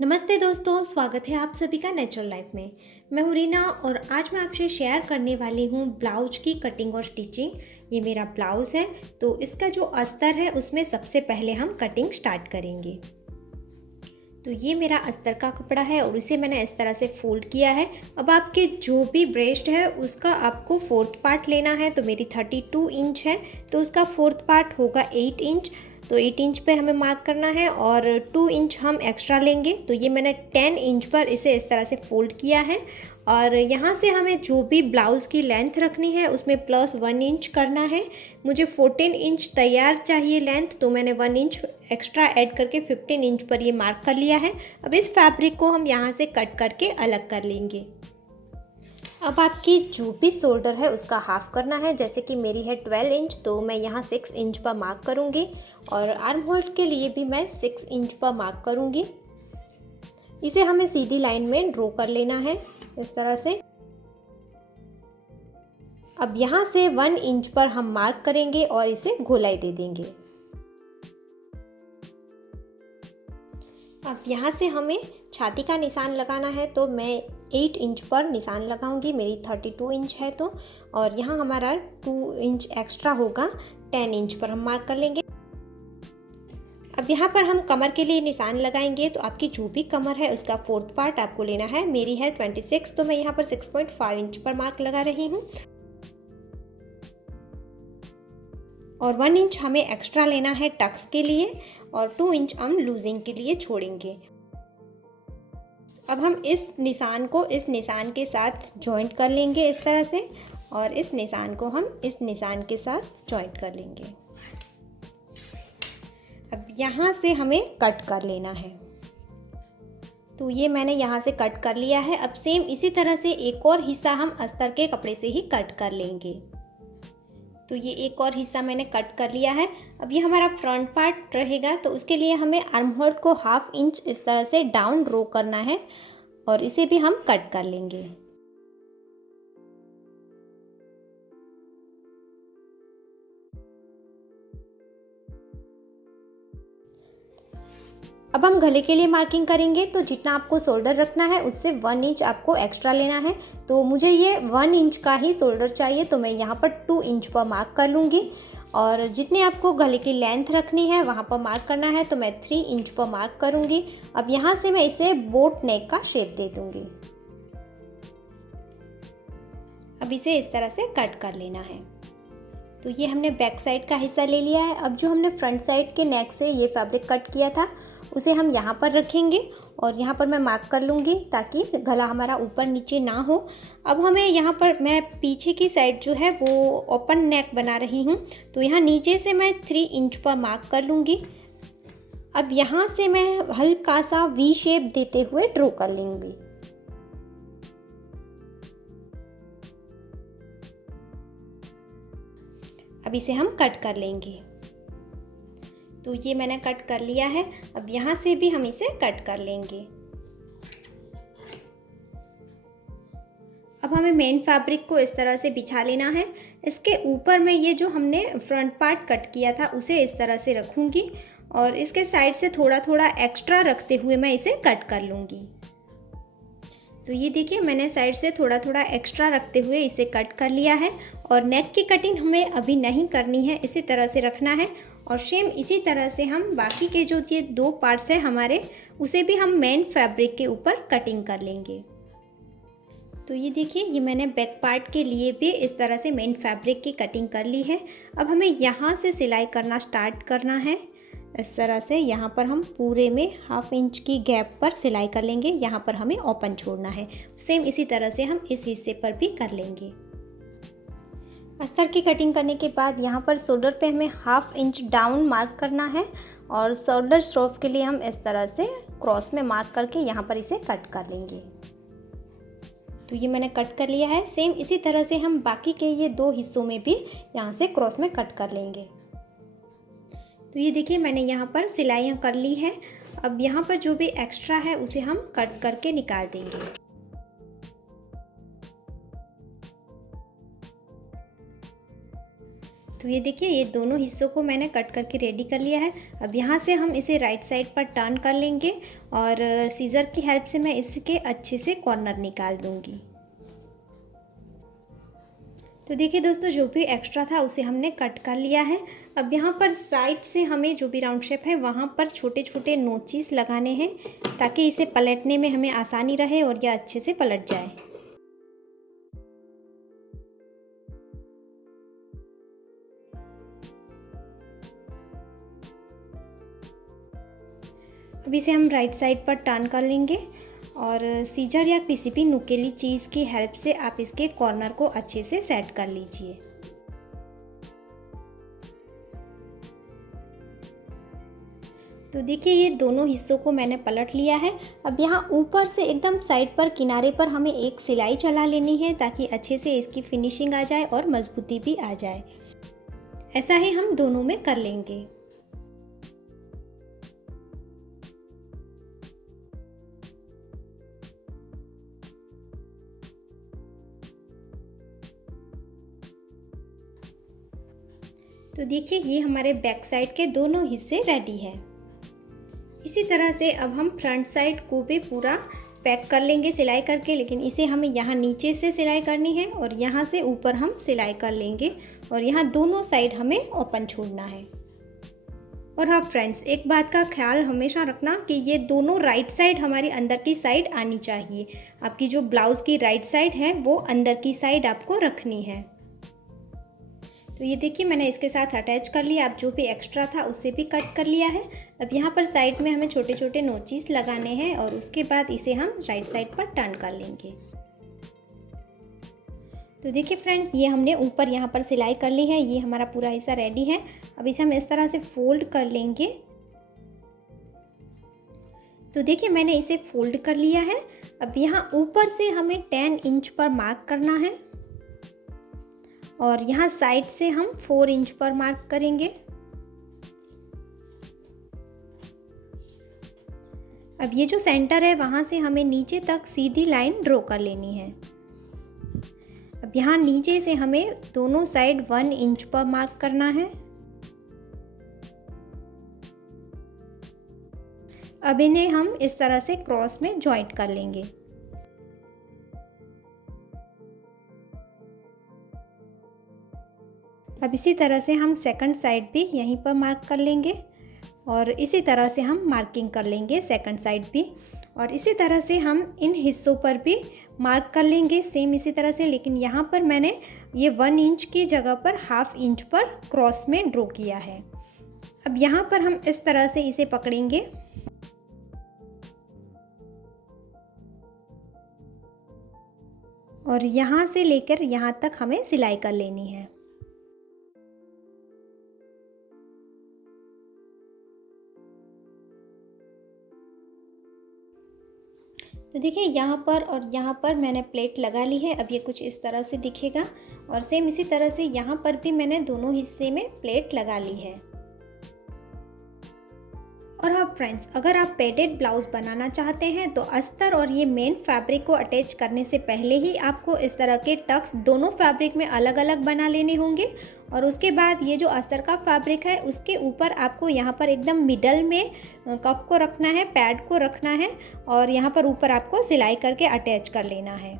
नमस्ते दोस्तों, स्वागत है आप सभी का नेचुरल लाइफ में। मैं हूँ रीना और आज मैं आपसे शेयर करने वाली हूँ ब्लाउज की कटिंग और स्टिचिंग। ये मेरा ब्लाउज़ है, तो इसका जो अस्तर है उसमें सबसे पहले हम कटिंग स्टार्ट करेंगे। तो ये मेरा अस्तर का कपड़ा है और इसे मैंने इस तरह से फोल्ड किया है। अब आपके जो भी ब्रेस्ट है उसका आपको फोर्थ पार्ट लेना है। तो मेरी 32 इंच है, तो उसका फोर्थ पार्ट होगा 8 इंच। तो 8 इंच पे हमें मार्क करना है और 2 इंच हम एक्स्ट्रा लेंगे। तो ये मैंने 10 इंच पर इसे इस तरह से फोल्ड किया है और यहाँ से हमें जो भी ब्लाउज़ की लेंथ रखनी है उसमें प्लस 1 इंच करना है। मुझे 14 इंच तैयार चाहिए लेंथ, तो मैंने 1 इंच एक्स्ट्रा ऐड करके 15 इंच पर ये मार्क कर लिया है। अब इस फैब्रिक को हम यहाँ से कट करके अलग कर लेंगे। अब आपकी जो भी शोल्डर है उसका हाफ करना है। जैसे कि मेरी है 12 इंच, तो मैं यहाँ 6 इंच पर मार्क करूँगी और आर्म होल्ड के लिए भी मैं 6 इंच पर मार्क करूँगी। इसे हमें सीधी लाइन में ड्रॉ कर लेना है इस तरह से। अब यहाँ से 1 इंच पर हम मार्क करेंगे और इसे गोलाई दे देंगे। अब यहाँ से हमें छाती का निशान लगाना है, तो मैं 8 इंच पर निशान लगाऊंगी। मेरी 32 इंच है तो, और यहाँ हमारा 2 इंच एक्स्ट्रा होगा, 10 इंच पर हम मार्क कर लेंगे। अब यहाँ पर हम कमर के लिए निशान लगाएंगे। तो आपकी जो भी कमर है उसका फोर्थ पार्ट आपको लेना है। मेरी है 26, तो मैं यहाँ पर 6.5 इंच पर मार्क लगा रही हूँ और 1 इंच हमें एक्स्ट्रा लेना है टक्स के लिए और 2 इंच हम लूजिंग के लिए छोड़ेंगे। अब हम इस निशान को इस निशान के साथ जॉइंट कर लेंगे इस तरह से, और इस निशान को हम इस निशान के साथ जॉइंट कर लेंगे। अब यहाँ से हमें कट कर लेना है। तो ये मैंने यहाँ से कट कर लिया है। अब सेम इसी तरह से एक और हिस्सा हम अस्तर के कपड़े से ही कट कर लेंगे। तो ये एक और हिस्सा मैंने कट कर लिया है। अब ये हमारा फ्रंट पार्ट रहेगा, तो उसके लिए हमें आर्म होल को 1/2 इंच इस तरह से डाउन ड्रॉ करना है और इसे भी हम कट कर लेंगे। अब हम गले के लिए मार्किंग करेंगे। तो जितना आपको शोल्डर रखना है उससे 1 इंच आपको एक्स्ट्रा लेना है। तो मुझे ये 1 इंच का ही शोल्डर चाहिए, तो मैं यहाँ पर 2 इंच पर मार्क कर लूँगी। और जितने आपको गले की लेंथ रखनी है वहाँ पर मार्क करना है, तो मैं 3 इंच पर मार्क करूँगी। अब यहाँ से मैं इसे बोट नेक का शेप दे दूँगी। अब इसे इस तरह से कट कर लेना है। तो ये हमने बैक साइड का हिस्सा ले लिया है। अब जो हमने फ्रंट साइड के नेक से ये फैब्रिक कट किया था उसे हम यहाँ पर रखेंगे और यहाँ पर मैं मार्क कर लूँगी ताकि गला हमारा ऊपर नीचे ना हो। अब हमें यहाँ पर मैं पीछे की साइड जो है वो ओपन नेक बना रही हूँ, तो यहाँ नीचे से मैं 3 इंच पर मार्क कर लूँगी। अब यहाँ से मैं हल्का सा वी शेप देते हुए ड्रॉ कर लूँगी। अब इसे हम कट कर लेंगे। तो ये मैंने कट कर लिया है। अब यहाँ से भी हम इसे कट कर लेंगे। अब हमें मेन फैब्रिक को इस तरह से बिछा लेना है। इसके ऊपर में ये जो हमने फ्रंट पार्ट कट किया था उसे इस तरह से रखूँगी और इसके साइड से थोड़ा थोड़ा एक्स्ट्रा रखते हुए मैं इसे कट कर लूँगी। तो ये देखिए मैंने साइड से थोड़ा थोड़ा एक्स्ट्रा रखते हुए इसे कट कर लिया है। और नेक की कटिंग हमें अभी नहीं करनी है, इसी तरह से रखना है। और सेम इसी तरह से हम बाकी के जो ये 2 पार्ट्स हैं हमारे, उसे भी हम मेन फैब्रिक के ऊपर कटिंग कर लेंगे। तो ये देखिए ये मैंने बैक पार्ट के लिए भी इस तरह से मेन फैब्रिक की कटिंग कर ली है। अब हमें यहाँ से सिलाई करना स्टार्ट करना है। इस तरह से यहाँ पर हम पूरे में 1/2 इंच की गैप पर सिलाई कर लेंगे। यहाँ पर हमें ओपन छोड़ना है। सेम इसी तरह से हम इस हिस्से पर भी कर लेंगे। अस्तर की कटिंग करने के बाद यहाँ पर शोल्डर पे हमें 1/2 इंच डाउन मार्क करना है और शोल्डर स्ट्रोप के लिए हम इस तरह से क्रॉस में मार्क करके यहाँ पर इसे कट कर लेंगे। तो ये मैंने कट कर लिया है। सेम इसी तरह से हम बाकी के ये 2 हिस्सों में भी यहाँ से क्रॉस में कट कर लेंगे। तो ये देखिए मैंने यहाँ पर सिलाइयाँ कर ली है। अब यहाँ पर जो भी एक्स्ट्रा है उसे हम कट करके निकाल देंगे। तो ये देखिए, ये दोनों हिस्सों को मैंने कट करके रेडी कर लिया है। अब यहाँ से हम इसे राइट साइड पर टर्न कर लेंगे और सीज़र की हेल्प से मैं इसके अच्छे से कॉर्नर निकाल दूँगी। तो देखिए दोस्तों, जो भी एक्स्ट्रा था उसे हमने कट कर लिया है। अब यहाँ पर साइड से हमें जो भी राउंड शेप है वहाँ पर छोटे छोटे नोचिस लगाने हैं, ताकि इसे पलटने में हमें आसानी रहे और यह अच्छे से पलट जाए। अब इसे हम राइट साइड पर टर्न कर लेंगे और सीजर या किसी भी नुकीली चीज़ की हेल्प से आप इसके कॉर्नर को अच्छे से सेट कर लीजिए। तो देखिए, ये दोनों हिस्सों को मैंने पलट लिया है। अब यहाँ ऊपर से एकदम साइड पर किनारे पर हमें एक सिलाई चला लेनी है, ताकि अच्छे से इसकी फिनिशिंग आ जाए और मजबूती भी आ जाए। ऐसा ही हम दोनों में कर लेंगे। तो देखिए, ये हमारे बैक साइड के दोनों हिस्से रेडी हैं। इसी तरह से अब हम फ्रंट साइड को भी पूरा पैक कर लेंगे सिलाई करके, लेकिन इसे हमें यहाँ नीचे से सिलाई करनी है और यहाँ से ऊपर हम सिलाई कर लेंगे और यहाँ दोनों साइड हमें ओपन छोड़ना है। और हाँ फ्रेंड्स, एक बात का ख्याल हमेशा रखना कि ये दोनों राइट साइड हमारी अंदर की साइड आनी चाहिए। आपकी जो ब्लाउज़ की राइट साइड है वो अंदर की साइड आपको रखनी है। तो ये देखिए, मैंने इसके साथ अटैच कर लिया। अब जो भी एक्स्ट्रा था उसे भी कट कर लिया है। अब यहाँ पर साइड में हमें छोटे छोटे नोचिस लगाने हैं और उसके बाद इसे हम राइट साइड पर टर्न कर लेंगे। तो देखिए फ्रेंड्स, ये हमने ऊपर यहाँ पर सिलाई कर ली है। ये हमारा पूरा हिस्सा रेडी है। अब इसे हम इस तरह से फोल्ड कर लेंगे। तो देखिए, मैंने इसे फोल्ड कर लिया है। अब यहाँ ऊपर से हमें 10 इंच पर मार्क करना है और यहाँ साइड से हम 4 इंच पर मार्क करेंगे। अब ये जो सेंटर है वहाँ से हमें नीचे तक सीधी लाइन ड्रॉ कर लेनी है। अब यहाँ नीचे से हमें दोनों साइड 1 इंच पर मार्क करना है। अब इन्हें हम इस तरह से क्रॉस में जॉइंट कर लेंगे। अब इसी तरह से हम सेकंड साइड भी यहीं पर मार्क कर लेंगे और इसी तरह से हम मार्किंग कर लेंगे सेकंड साइड भी। और इसी तरह से हम इन हिस्सों पर भी मार्क कर लेंगे सेम इसी तरह से, लेकिन यहाँ पर मैंने ये 1 इंच की जगह पर 1/2 इंच पर क्रॉस में ड्रॉ किया है। अब यहाँ पर हम इस तरह से इसे पकड़ेंगे और यहाँ से लेकर यहाँ तक हमें सिलाई कर लेनी है। तो देखिए, यहाँ पर और यहाँ पर मैंने प्लेट लगा ली है। अब ये कुछ इस तरह से दिखेगा और सेम इसी तरह से यहाँ पर भी मैंने दोनों हिस्से में प्लेट लगा ली है। और हाँ फ्रेंड्स, अगर आप पैडेड ब्लाउज बनाना चाहते हैं तो अस्तर और ये मेन फैब्रिक को अटैच करने से पहले ही आपको इस तरह के टक्स दोनों फैब्रिक में अलग अलग बना लेने होंगे। और उसके बाद ये जो अस्तर का फैब्रिक है उसके ऊपर आपको यहाँ पर एकदम मिडल में कप को रखना है, पैड को रखना है और यहाँ पर ऊपर आपको सिलाई करके अटैच कर लेना है,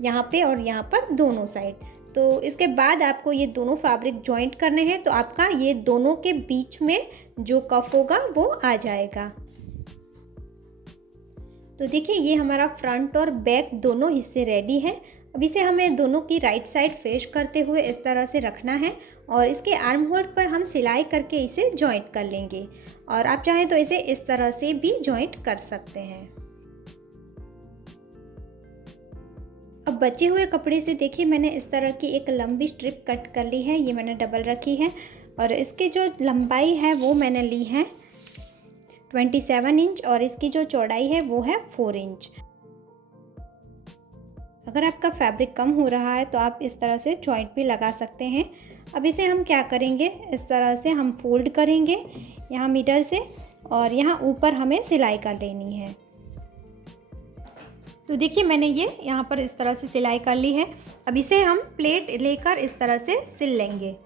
यहाँ पे और यहाँ पर दोनों साइड। तो इसके बाद आपको ये दोनों फैब्रिक जॉइंट करने हैं, तो आपका ये दोनों के बीच में जो कफ होगा वो आ जाएगा। तो देखिए, ये हमारा फ्रंट और बैक दोनों हिस्से रेडी है। अब इसे हमें दोनों की राइट साइड फेस करते हुए इस तरह से रखना है और इसके आर्म होल पर हम सिलाई करके इसे जॉइंट कर लेंगे। और आप चाहें तो इसे इस तरह से भी जॉइंट कर सकते हैं। अब बचे हुए कपड़े से देखिए, मैंने इस तरह की एक लंबी स्ट्रिप कट कर ली है। ये मैंने डबल रखी है और इसकी जो लंबाई है वो मैंने ली है 27 इंच और इसकी जो चौड़ाई है वो है 4 इंच। अगर आपका फैब्रिक कम हो रहा है तो आप इस तरह से जॉइंट भी लगा सकते हैं। अब इसे हम क्या करेंगे, इस तरह से हम फोल्ड करेंगे यहाँ मिडल से और यहाँ ऊपर हमें सिलाई कर लेनी है। तो देखिए, मैंने ये यहाँ पर इस तरह से सिलाई कर ली है। अब इसे हम प्लेट लेकर इस तरह से सिल लेंगे।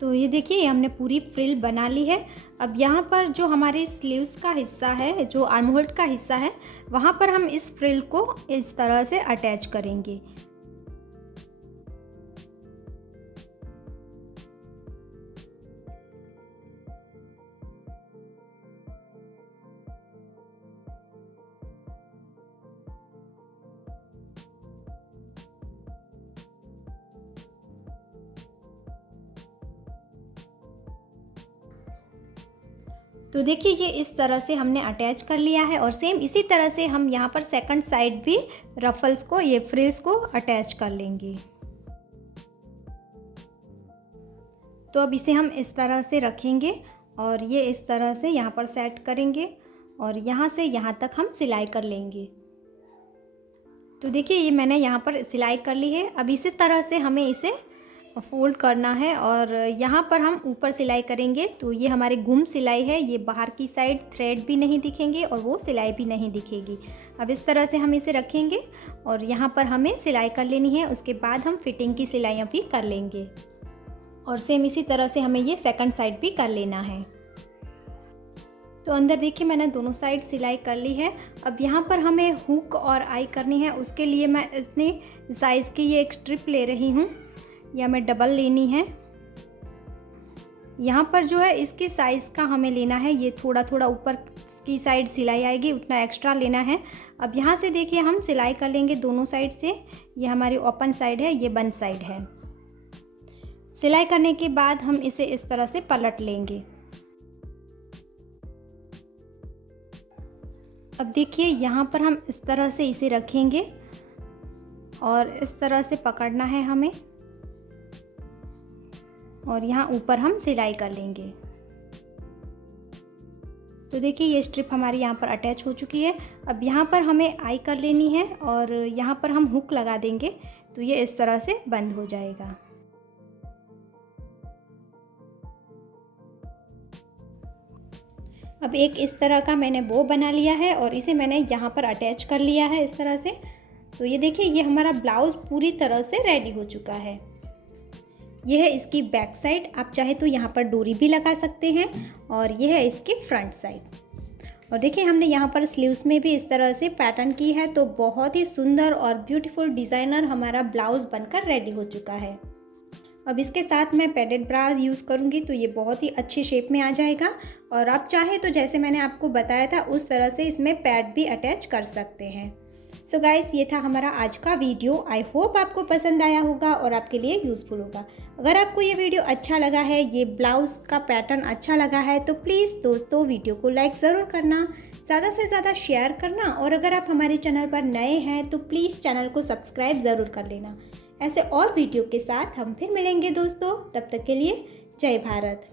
तो ये देखिए, ये हमने पूरी फ्रिल बना ली है। अब यहाँ पर जो हमारे स्लीव्स का हिस्सा है, जो आर्म होल का हिस्सा है, वहाँ पर हम इस फ्रिल को इस तरह से अटैच करेंगे। तो देखिए, ये इस तरह से हमने अटैच कर लिया है और सेम इसी तरह से हम यहाँ पर सेकंड साइड भी रफल्स को, ये फ्रिल्स को अटैच कर लेंगे। तो अब इसे हम इस तरह से रखेंगे और ये इस तरह से यहाँ पर सेट करेंगे और यहाँ से यहाँ तक हम सिलाई कर लेंगे। तो देखिए, ये मैंने यहाँ पर सिलाई कर ली है। अब इसी तरह से हमें इसे फोल्ड करना है और यहाँ पर हम ऊपर सिलाई करेंगे। तो ये हमारी गुम सिलाई है, ये बाहर की साइड थ्रेड भी नहीं दिखेंगे और वो सिलाई भी नहीं दिखेगी। अब इस तरह से हम इसे रखेंगे और यहाँ पर हमें सिलाई कर लेनी है। उसके बाद हम फिटिंग की सिलाइयाँ भी कर लेंगे और सेम इसी तरह से हमें ये सेकंड साइड भी कर लेना है। तो अंदर देखिए, मैंने दोनों साइड सिलाई कर ली है। अब यहाँ पर हमें हुक और आई करनी है। उसके लिए मैं इतनी साइज़ की ये एक स्ट्रिप ले रही हूँ, या हमें डबल लेनी है। यहाँ पर जो है इसकी साइज़ का हमें लेना है, ये थोड़ा थोड़ा ऊपर की साइड सिलाई आएगी, उतना एक्स्ट्रा लेना है। अब यहाँ से देखिए, हम सिलाई कर लेंगे दोनों साइड से। ये हमारी ओपन साइड है, ये बंद साइड है। सिलाई करने के बाद हम इसे इस तरह से पलट लेंगे। अब देखिए, यहाँ पर हम इस तरह से इसे रखेंगे और इस तरह से पकड़ना है हमें और यहाँ ऊपर हम सिलाई कर लेंगे। तो देखिए, ये स्ट्रिप हमारी यहाँ पर अटैच हो चुकी है। अब यहाँ पर हमें आई कर लेनी है और यहाँ पर हम हुक लगा देंगे, तो ये इस तरह से बंद हो जाएगा। अब एक इस तरह का मैंने बो बना लिया है और इसे मैंने यहाँ पर अटैच कर लिया है इस तरह से। तो ये देखिए, ये हमारा ब्लाउज़ पूरी तरह से रेडी हो चुका है। ये है इसकी बैक साइड। आप चाहे तो यहाँ पर डोरी भी लगा सकते हैं और ये है इसकी फ्रंट साइड। और देखिए, हमने यहाँ पर स्लीव्स में भी इस तरह से पैटर्न की है। तो बहुत ही सुंदर और ब्यूटीफुल डिज़ाइनर हमारा ब्लाउज़ बनकर रेडी हो चुका है। अब इसके साथ मैं पैडेड ब्रा यूज़ करूँगी, तो ये बहुत ही अच्छी शेप में आ जाएगा। और आप चाहे तो जैसे मैंने आपको बताया था उस तरह से इसमें पैड भी अटैच कर सकते हैं। सो गाइस, ये था हमारा आज का वीडियो। आई होप आपको पसंद आया होगा और आपके लिए यूज़फुल होगा। अगर आपको ये वीडियो अच्छा लगा है, ये ब्लाउज़ का पैटर्न अच्छा लगा है, तो प्लीज़ दोस्तों वीडियो को लाइक ज़रूर करना, ज़्यादा से ज़्यादा शेयर करना और अगर आप हमारे चैनल पर नए हैं तो प्लीज़ चैनल को सब्सक्राइब ज़रूर कर लेना। ऐसे और वीडियो के साथ हम फिर मिलेंगे दोस्तों। तब तक के लिए जय भारत।